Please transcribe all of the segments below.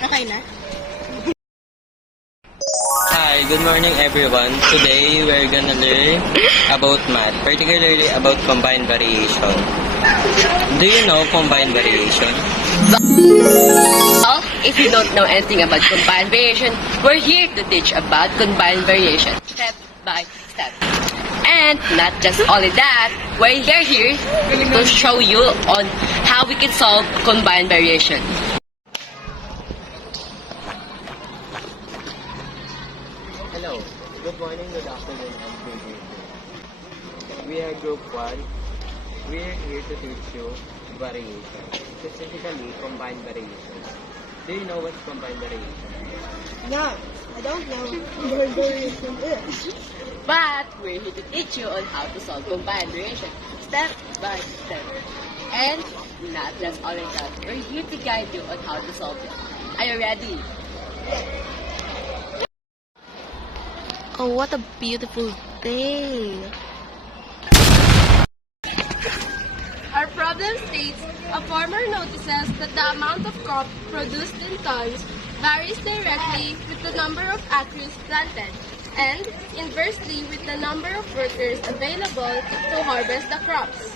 Okay na? Hi, good morning everyone. Today we're gonna learn about math, particularly about combined variation. Do you know combined variation? Well, if you don't know anything about combined variation, we're here to teach about combined variation, step by step. And not just only that, we're here to show you on how we can solve combined variation. Hello, good morning, good afternoon, and good evening. We are group 1. We are here to teach you variation, specifically combined variation. Do you know what's combined variation? No, I don't know what variation is. But we're here to teach you on how to solve combined variation, step by step. And not just only that, we're here to guide you on how to solve it. Are you ready? Oh, what a beautiful day. Our problem states a farmer notices that the amount of crop produced in tons varies directly with the number of acres planted and inversely with the number of workers available to harvest the crops.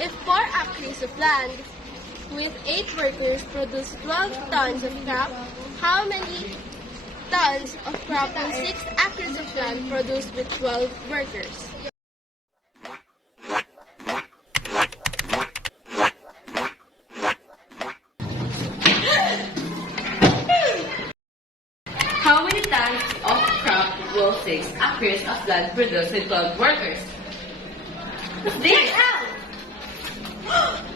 If 4 acres of land with 8 workers produce 12 tons of crop, how many tons of crop on 6 acres of land produced with 12 workers? How many tons of crop will 6 acres of land produce with 12 workers? This!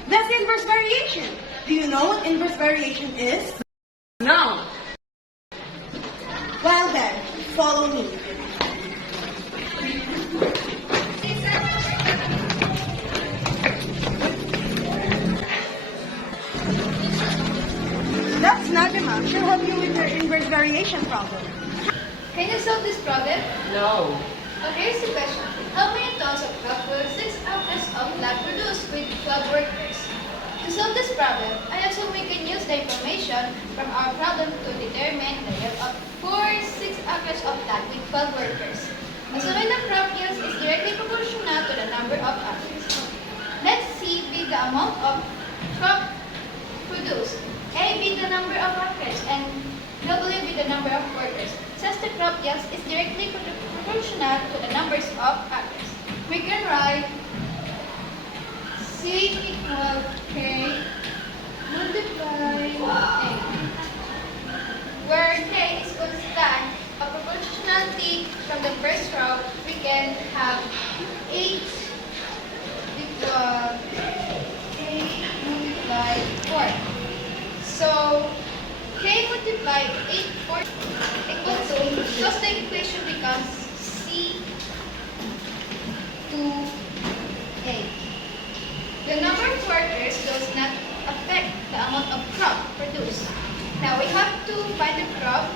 That's inverse variation. Do you know what inverse variation is? No! Well then, follow me. That's Najma. She'll help you with your inverse variation problem. Can you solve this problem? No. Here's the question. How many tons of crop will 6 acres of land produce with 12 workers? To solve this problem, I assume we can use the information from our problem to determine the yield of 6 acres of land with 12 workers. Assuming the crop yield is directly proportional to the number of acres. Let C be the amount of crop produced, A be the number of acres, and W be the number of workers. Since the crop yield is directly proportional to the numbers of acres, we can write C equal K multiply A, where K is constant of proportionality. From the first row, we can have 8 equal K multiply 4. So, K multiply 8 equal to, so the equation becomes C 2A. The number of workers does not affect the amount of crop produced. Now we have to find the crop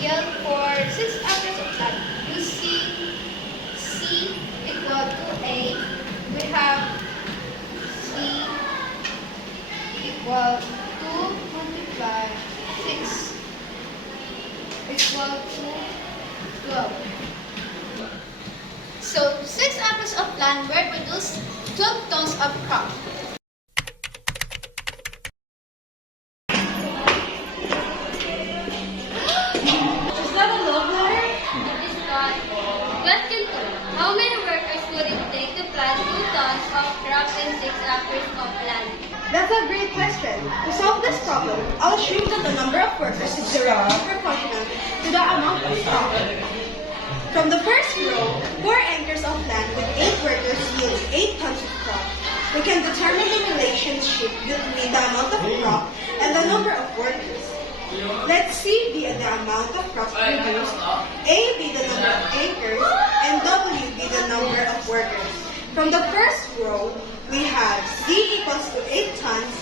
yield for 6 acres of land. You see C equal to A. We have C equal 2 multiply 6 equal to 12. So 6 acres of land will produce 12 tons of crop. Is that a love letter? It is not. Question 2. How many workers would it take to plant 2 tons of crop in 6 acres of land? That's a great question. To solve this problem, I'll assume that the number of workers is directly proportional to the amount of crop. From the first row, 4 acres of land with 8 workers yields 8 tons of crop. We can determine the relationship between the amount of crop and the number of workers. Let C be the amount of crops produced, A be the number of acres, and W be the number of workers. From the first row, we have C equals to 8 tons,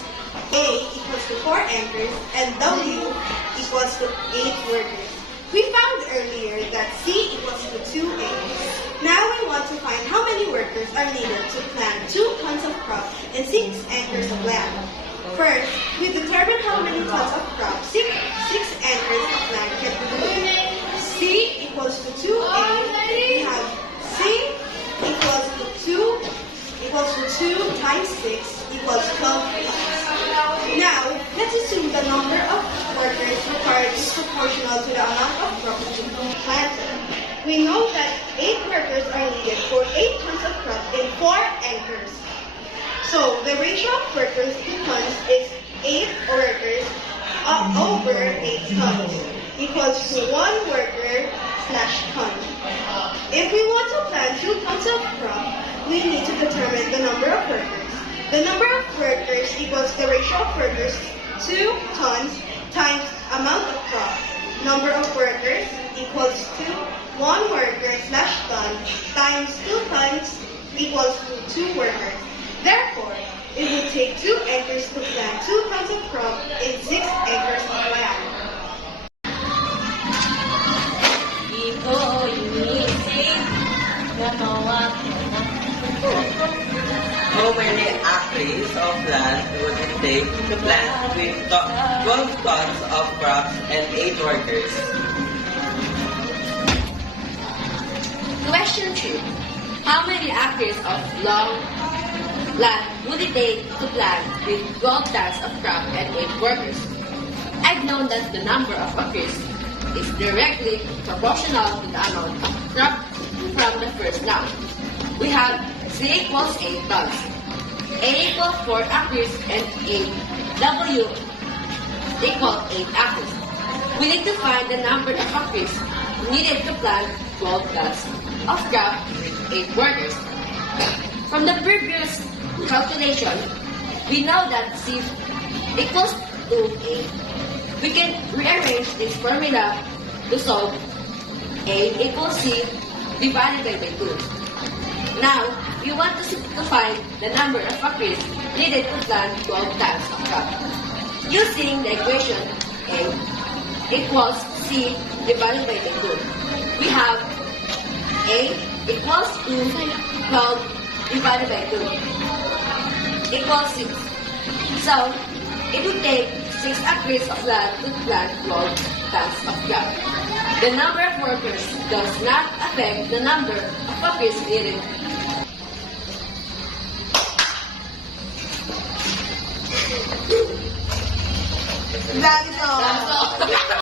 A equals to 4 acres, and W equals to 8 workers. We found earlier that C equals to 2A. Now we want to find how many workers are needed to plant 2 tons of crop in 6 acres of land. First, we determine how many tons of crop 6 acres of land can produce. C equals to 2A. We have C equals to 2 times 6 equals 12 tons. Now, let's assume the number of workers required is proportional to the amount of crop planted. We know that 8 workers are needed for 8 tons of crop in 4 acres. So, the ratio of workers to tons is 8 workers over 8 tons equals to 1 worker slash ton. If we want to plant 2 tons of crop, we need to determine the number of workers. The number of workers equals the ratio of workers 2 tons times amount of crop. Number of workers equals to 1 worker slash ton times 2 tons equals to 2 workers. Therefore, it would take 2 acres to plant 2 tons of crop in 6 acres of land. How many acres of land would it take to plant with 12 tons of crops and 8 workers? Question 2. How many acres of long land would it take to plant with 12 tons of crop and 8 workers? I've known that the number of acres is directly proportional to the amount of crop from the first noun. We have C equals 8 tons, A equals 4 acres, and 8 W equals 8 acres. We need to find the number of acres needed to plant 12 tons of crop with 8 workers. From the previous calculation, we know that C equals to A. We can rearrange this formula to solve A equals C divided by 2. Now, we want to find the number of acres needed to plant 12 tons of crop. Using the equation A equals C divided by 2. We have A equals 2 12 divided by 2 equals 6. So, it would take 6 acres of land to plant 12 tons of crop. The number of workers does not affect the number of acres needed. That's all.